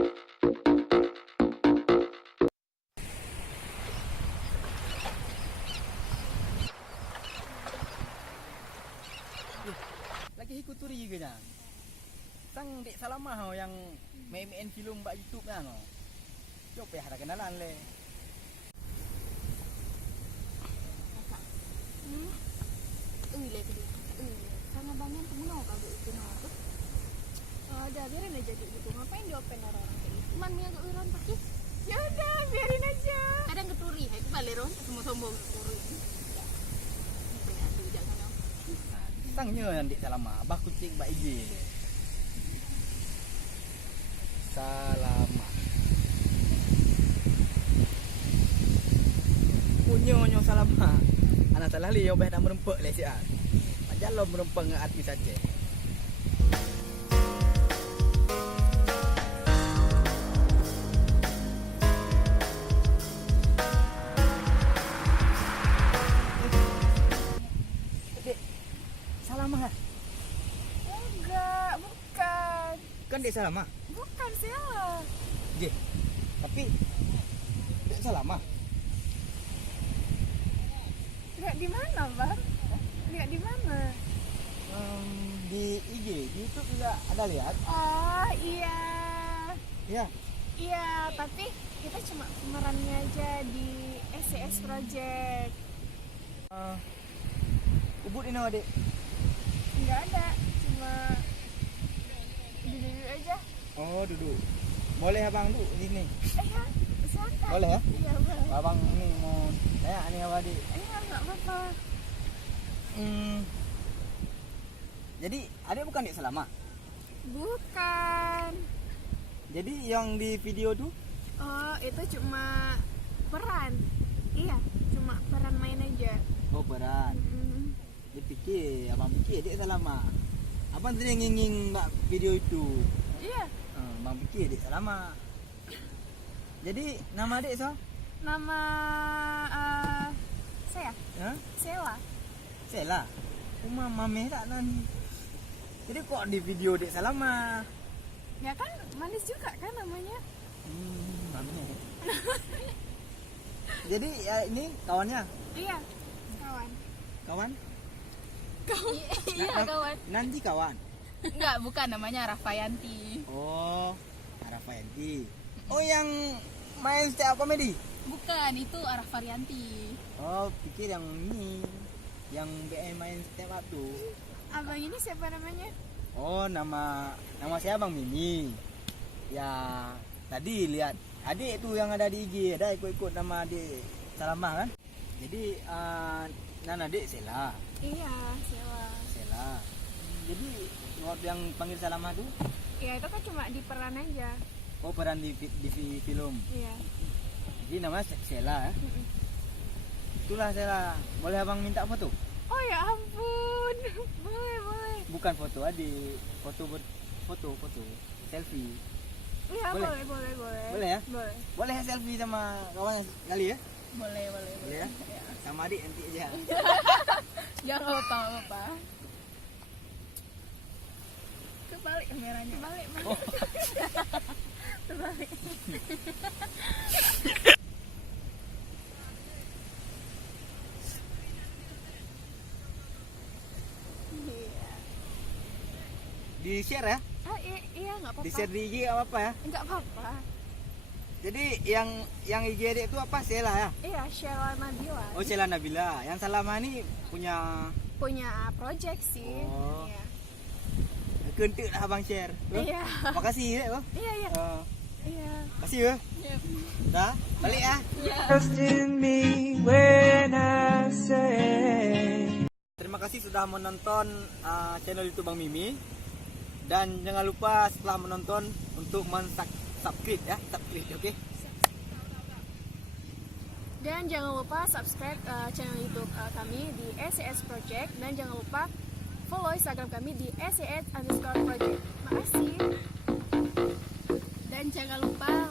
Lagi ikuturi juga nya. Sang dek Salamah ho yang main film bak YouTube kan ho. Coba ya ada kenalan le. Le ke dia. Sama bangan temen kau itu apa? Oh, udah biarin aja gitu. Ngapain diopen orang-orang kayak gitu? Man mi agak uran pakai. Ya udah, biarin aja. Kadang keturi, itu baleron semua sombong keturi. Ya. Aduh, jangan kau. Sangnya yang dek Salamah, bah kucing bak IG. Salamah. Punyo Salamah. Anak salah li, obeh nak merempek le siat. Macam lo merempek dengan artis saja. Dek, Salamah. Enggak, bukan. Kan dek Salamah. Bukan salah. Je. Tapi dek Salamah. Lihat di mana, Bang? Lihat di mana? Di IG, di YouTube juga ada lihat. Oh, iya. Ya. Iya, tapi kita cuma pemerannya aja di SCS Project. Ubud ini adik. Enggak ada, cuma duduk aja. Oh, duduk. Boleh abang duduk di sini? Ya, silakan. Boleh ya? Iya, boleh. Abang ini mau tanya nih apa adik? Enggak apa-apa. Jadi adik bukan dek Salamah. Bukan. Jadi yang di video tuh? Oh, itu cuma peran. Iya, cuma peran main aja. Oh, peran. Dia pikir, abang pikir dek Salamah. Abang tadi nginging mbak video itu. Iya. Abang pikir dek Salamah. Jadi nama adik so? Nama saya. Hah? Sela. Sela. Rumah mameh tak nan. Jadi kok di video dek Salamah? Ya kan manis juga kan namanya. Mameh. Jadi ya ini kawannya? Iya, kawan. Kawan? Iya, kawan. Nanti kawan. Enggak, bukan, namanya Rafayanti. Oh, Arafayanti. Oh, yang main stand up comedy? Bukan, itu Arah Varianti. Oh, pikir yang ini. Yang BM main stand up tuh. Abang ini siapa namanya? Oh, nama saya Bang Mimi. Ya, tadi lihat adik tuh yang ada di IG, ada ikut-ikut nama adik Salamah kan? Jadi nan adik Sela. Iya, Sela. Jadi waktu yang panggil Salamah tuh? Ya itu kan cuma di peran aja. Oh, peran di film. Iya. Jadi namanya Sela ya? Itulah Sela. Boleh abang minta foto? Oh ya ampun. Boleh. Bukan foto adik, foto selfie. Iya, Boleh? boleh. Boleh ya? Boleh. Boleh ya selfie sama kawannya kali ya? Boleh. Boleh ya? Sama adik nanti aja. Jangan apa-apa. Kebalik kameranya. Kebalik. Oh. Terbalik. Di share ya? Iya nggak apa-apa. Di share di IG nggak apa-apa ya? Nggak apa-apa. Jadi yang IG adik itu apa? Sela ya? Iya, Sheila Nabila. Oh, Sela Nabila. Yang Salamah ini punya project sih. Oh. Iya. kentuk lah abang share. Iya. Makasih ya, Bang. Iya. Iya. Makasih ya. Dah, balik ya. Terima kasih sudah menonton channel YouTube Bang Mimi. Dan jangan lupa setelah menonton untuk subscribe ya, oke? Dan jangan lupa subscribe channel YouTube kami di SCS Project, dan jangan lupa follow Instagram kami di SCS_project. Makasih. Dan jangan lupa